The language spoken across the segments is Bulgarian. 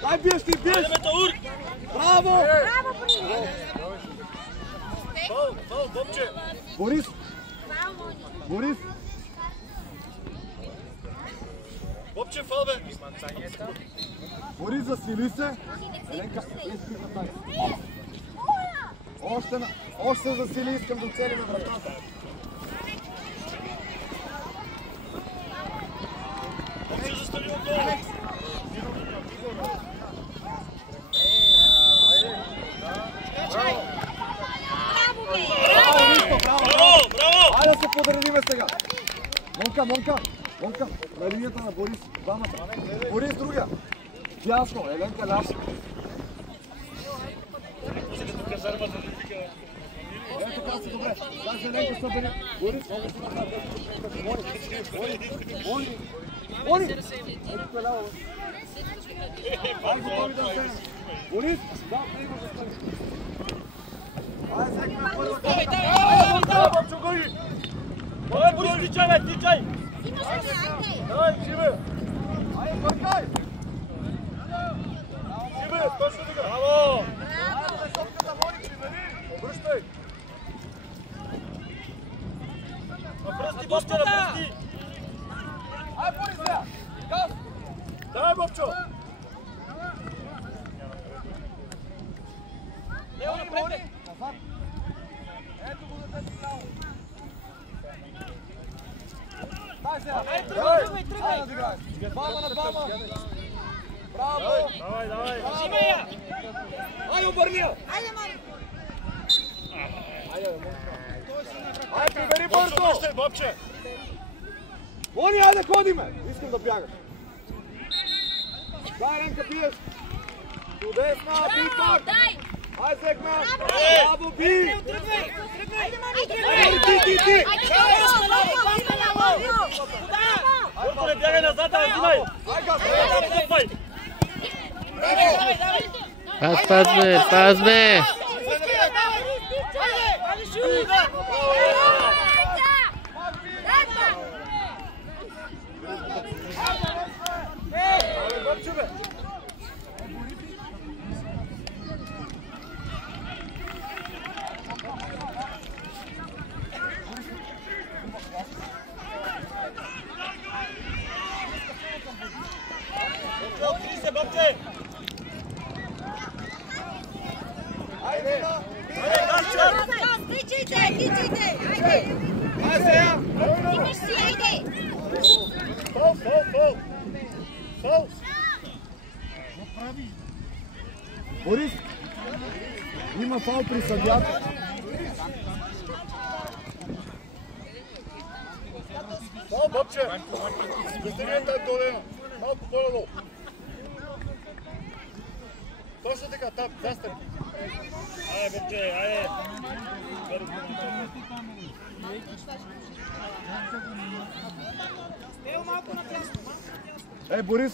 Дай биеш ти, биеш! Браво! Фал, Бобче! Борис! Борис! Бобче, фал, бе! Борис, засили се! Еленка, изпри на тази. Още засили, искам да оцелим вратата. Бобче, застани отдолу! Браво! Айде да се подредиме сега. Монка, на линията на Борис, двамата. Борис другия. Дясно, Еленка лясно. Ето така си добре. Даже Еленка събери. Борис, много си направи. Они! Ето пелява. Ай, готови да вземем. Борис, да, не има да стане. Ай, взехме първата. Ай, Бобчо, гони! Ай, Борис, тичай! Дай, живе! Ай, бъркай! Живе, точно така! Браво! Айде, топката води, примери! Обръщай! Напръсти, Бобче, напръсти! Ай, Борис, бе! Газ! Дай, Бобчо! Лео, напред! Назад! Ето го да те сигнал! Дай сега! Тръгвай! Да играеш! Двама на двама! Браво! Давай! Взимай я! Ай, обърни я! Айде, Мари! Ай, прибери бързо! Обръщай, Бобче! Они, айде ходиме! Искам да бягаш! Дай, Ренка, биеш! Чудесна, би пак! Дай! Ай, взехме! Браво, би! Айде, Мари! Ти! Бързо, не бягай назад, а взимай! Ай, газ! Стъпвай! Пас бе! Бобче, бе! Откри се, Бобче! Айде! Тичайте! Айде! Ай, сега! Имаш си, айде! Фал! Борис! Има фал при съдията. Фал, Бобче! Бездерията е долена. Малко по-надолу. Точно така, там, застани. Айде, Бобче, айде. Ей, Борис!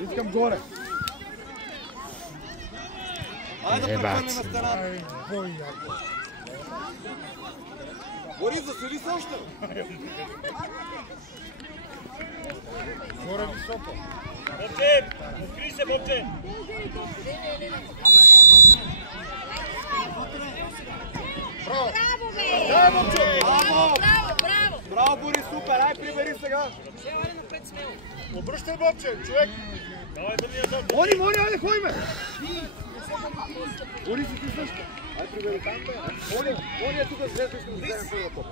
Искам горе. Айде да прехвърлим стената. Борис, засили се още. Горе високо. Бобче! Откри се, Бобче! Браво! Браво, бе! Дай, Бобче! Браво! Браво! Браво, Борис, супер! Ай, прибери сега. Обръщай, Бобче, човек! Давай да ми я зад. Мони, айде, ходиме! Борис, и ти също. Ай, прибери там, бе. Мони е тук, след искам да вземем първа топ.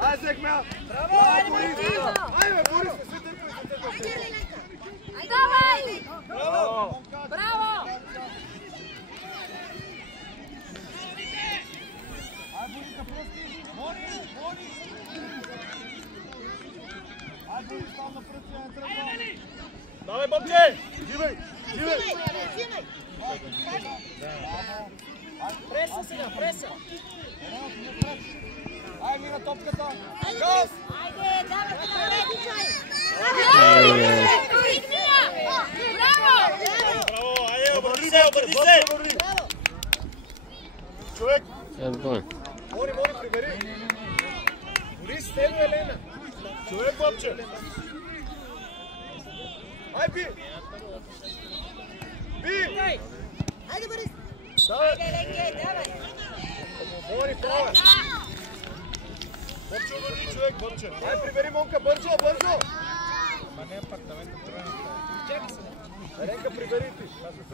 Ай, взехме я! Браво, Борис! Ай, бе, Борис, не се търпи! Давай! Браво! Браво! Ай, Борис, прости! Мони! Ай, Борис, там напред се не тръгва! Давай, Бобче! Живей! Преса сега, преса! Ай, мина топката! Газ! Айде, давайте напред! Браво! Браво! Айде, обърни се! Браво! Човек! Мори, прибери. Борис, седно Елена. Човек, бобче. Ай, би! Би! Айде, Борис! Давай! Ленке, давай! Мори, права! Бобче, върни човек, бобче. Ай, прибери, момка, бързо! Чакай се. Еленка, прибери ти.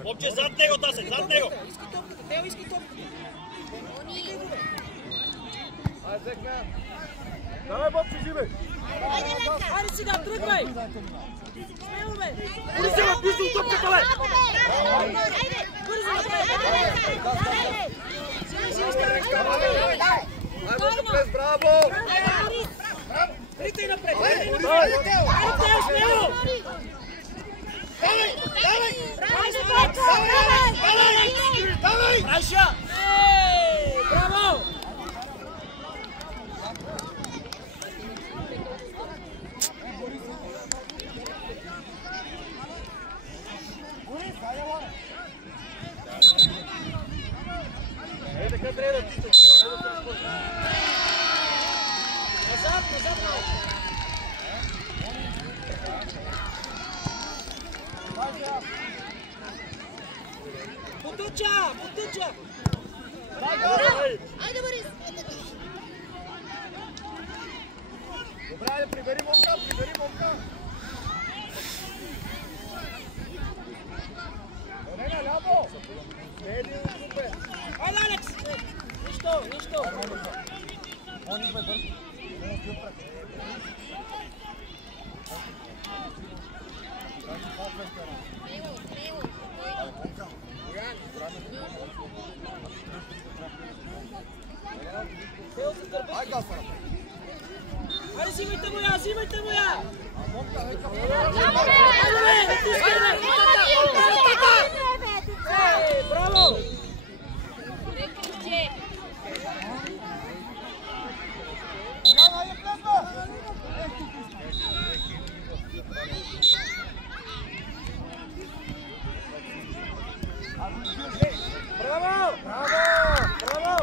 Бобче, зад него, Тасек, зад него. Иска топката, Тео иска топката. Ай, взехме. Давай, бобче, живе. Айде, Ленка! Айде сега, тръгвай! Смело, бе! Борис, сега писал топката, бе! Айде! Бързо, напред! Ай, може през, браво! Притай напред! Айде, Айде, Тео, смело! Давай! Аша! Браво! Е, така трябва да тичаш. Назад! Потъча! Айде, Борис! Добре, айде, прибери момка. Елена, ляво! Не е ли супер? Айде, Алекс! Нищо! Ай, гаса напред. Айде, взимайте му я! Браво! Браво!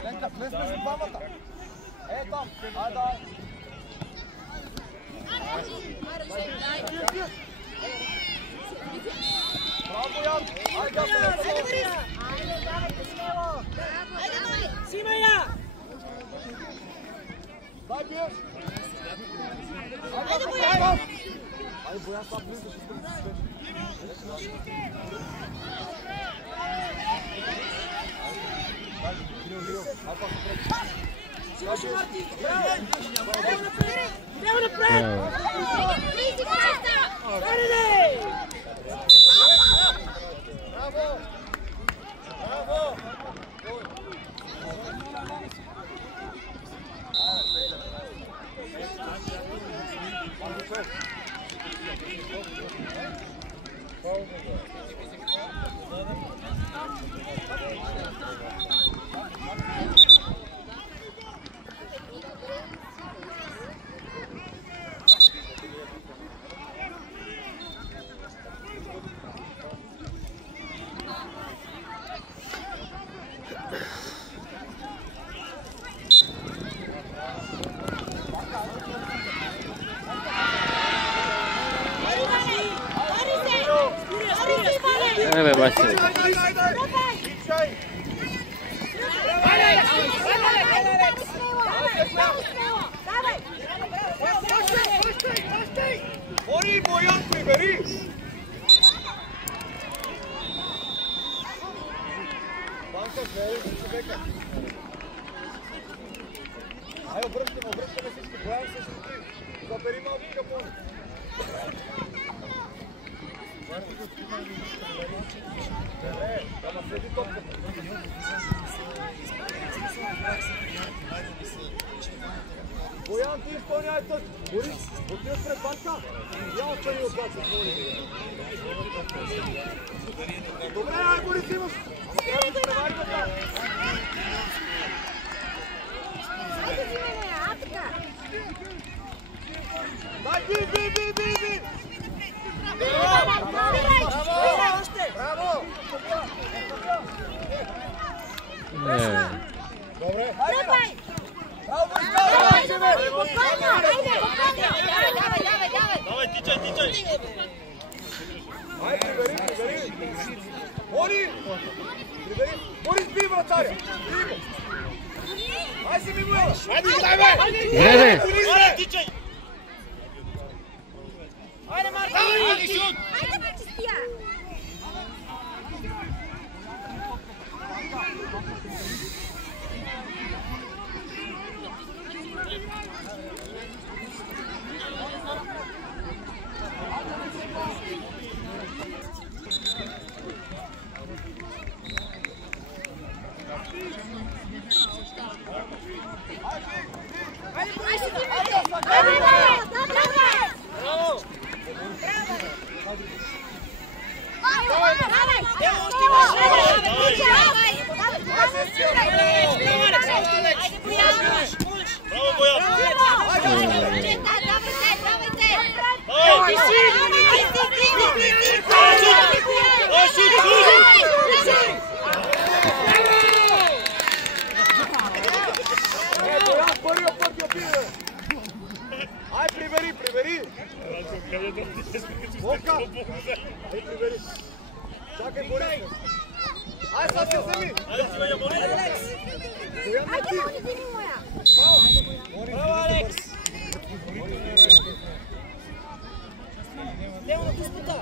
Еленка, влез между двамата. Е, там. Ай, давай. Браво, Ян. Ай, гаса. Взимай я! Дай, биеш. Айде, Боян! Ай, Боян, сам влизаш. Взимаш Марти! Браво напред! Айде! Браво! Bebe, basta. Мори, Боян, прибери! Банка, гледай, човека. Ай, обръщаме всички. Боян се шути. Забери малко капони. Да наследи топката. Боян, ти изпълняй тък. Борис, отиваш пред банка. Я очани отбача. Добре, ай, Борис, имаш. Трябва да превари така. Дай, би! Ай, прибери! Бори! Прибери! Бори, сби вратаря! Сби го! Ай си ми го! Айде, играй, бе! Греде! Айде, Марко! Айде, шут! Айде, бе, чистия! Ай, прибери! Вовка! Ай, прибери! Чакай, Борис! Ай, сега се вземи! Айде, мони, вземи моя! Браво, Алекс! Лево на дуспата!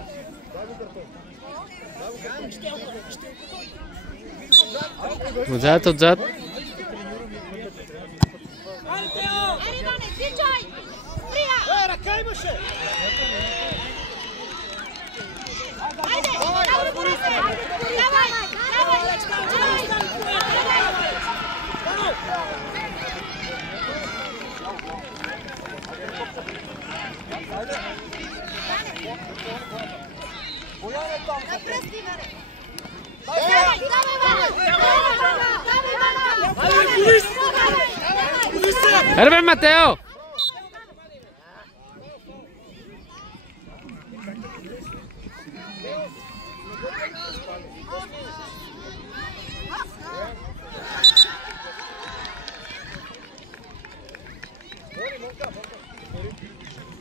Отзад, отзад. Айде, Тео! Ери, Иване, тичай! Прия! Ръка имаше! Айде! Давай, Борисе! Давай! Боян е там! Напръсти, Иване! Аре бе, Матео!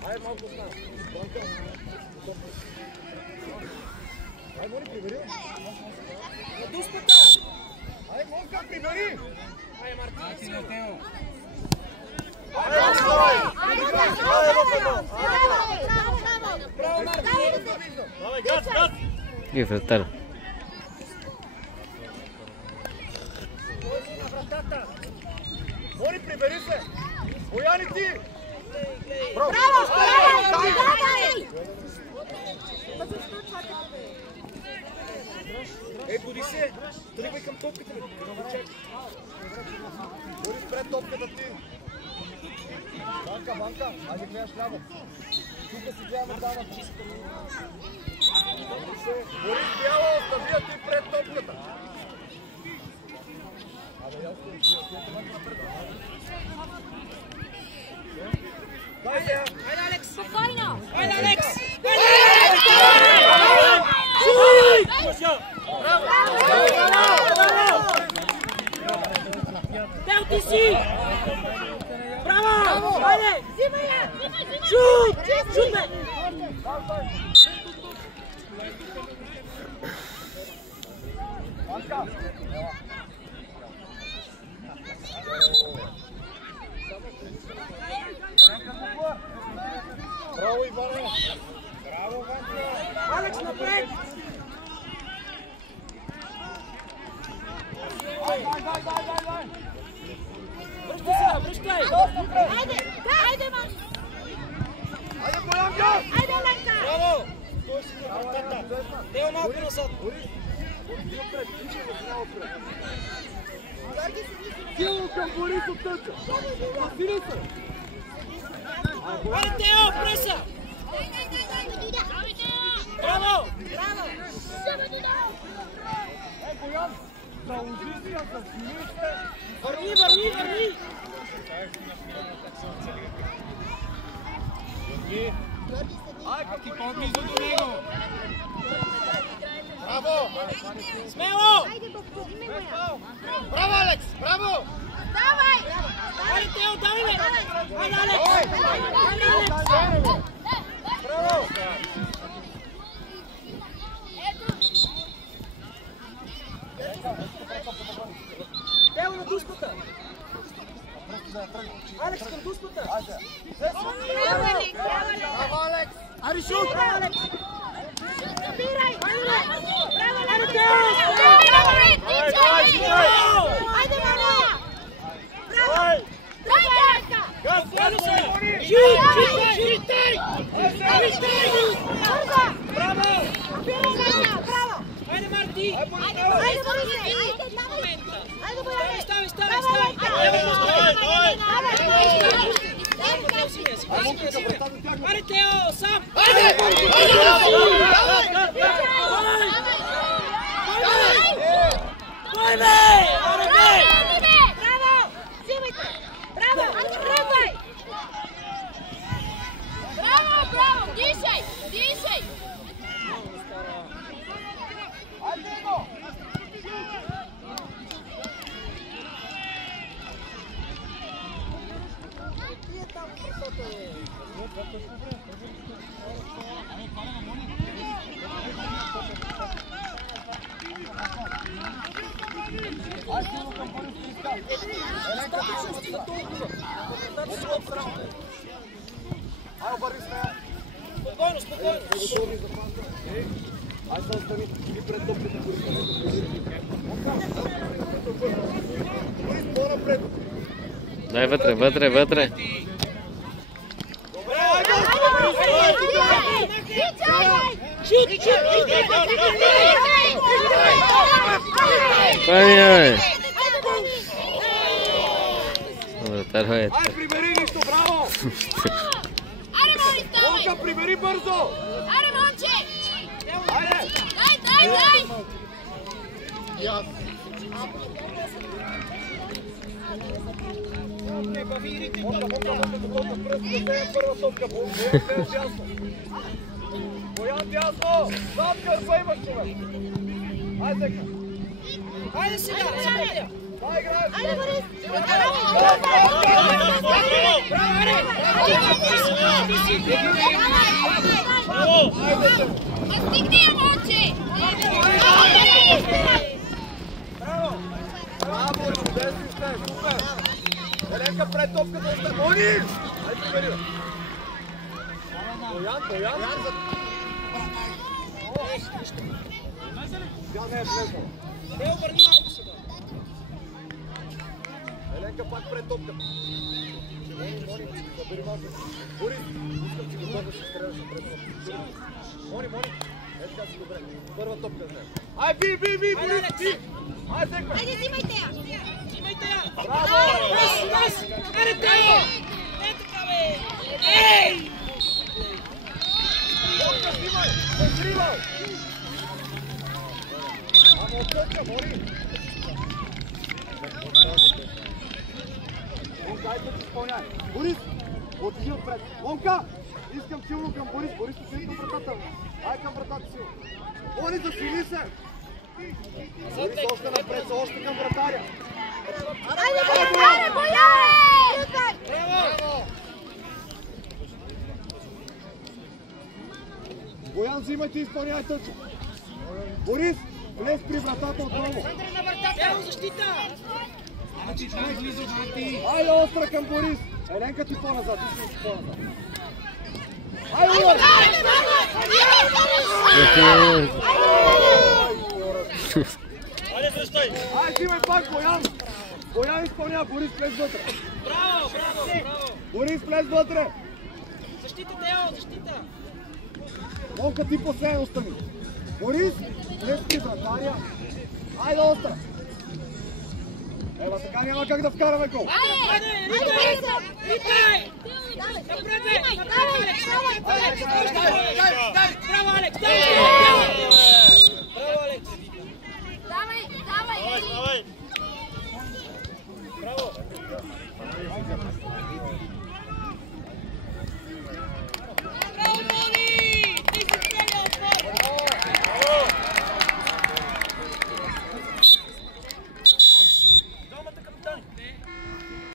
Ай, малко стана. Ай, Мори, прибери. На дуспата! Ай, Монка, прибери. Айде, Марко! Браво, Марко! Давай, газ! И вратар. Мори, прибери се. Бояни ти. Браво! Ей, Борисе, тръгвай към топката. Борис, пред топката ти. Банка, айде гледаш ляво. Тук си гледаме дама. Борис, бяла, остави я ти пред топката. Дай сега. Айде, Алекс! Спокойно! Айде, Алекс! Тео, ти си! Браво! Айде! Взимай я! Шут! Шут, бе! Банка. Браво, Иване! Браво, Ванчо! Алекс, напред! Дай! Връщай сега, връщай! Айде! Айде, Ман! Айде, Боян, газ! Айде, Ленка! Браво! Той си на вратата! Тео, малко назад! Силно към Борис от тънка! Сили се! Айде, Тео, преса! Браво! Ей, Боян! Заложи си я, засили се! Върни! Ай, как ти по-близо до него! Браво! Смело! Айде, взими моя! Браво, Алекс! Браво! Давай! Айде, Тео, давай, бе! Айде, Алекс! Ой! Айде, Алекс! Браво! Ajde Teo, sam! Спокойно, спокойно. Аз да остани и пред топката. Борис, по-напред. Дай вътре, вътре, вътре. Паня, вратар е. Ай, прибери нищо, браво! Монка, прибери бързо! Аре, момче! Айде! Дай! Първа топка, Боян дясно! Зад кърпа имаш човек! Айде сега! Айде сега, сега! Дай играеш! Айде, Борис! Стигни я, момче! Браво! Браво, чудесни сте! Супер! Еленка пред топката да сте! Борис! Айде, прибери! Боян! Тя не е влезла. Не обърни малко сега. Еленка пак пред топката. Събери малко. Борис, искам си готов да се стреляш пред топката. Мони. Ето така си добре. Първа топка за нея. Ай, би, Борис, би! Ай, секва! Айде, взимайте я! Взимайте я! Браво! Аре, Тео! Не така, бе! Ей! Монка, снимай! Закривай! Ама отсъча, Мони! Монка, айде да изпълняй! Борис! Отиди отпред! Монка! Искам силно към Борис! Борис, отиди към вратата! Ай към вратата силно! Мони, засили се! Борис, още напред, още към вратаря! Айде, Боян! Браво! Боян, взимайте и изпълняй тъча! Борис, влез при вратата отново! Център на вратата! Тео, защита! Айде, остра към Борис! Еленка ти по-назад, искам ти по-назад! Айде, Борис! Айде, връщай! Айде, взимай пак, Боян! Боян изпълнява, Борис, влез вътре! Браво! Борис, влез вътре! Защита, Тео, защита! Монка, ти последен остани! Борис, влез при вратаря! Айде, остра! Ева, така няма как да вкараме гол! Айде! Витай! Напред, бе! Напред, бе!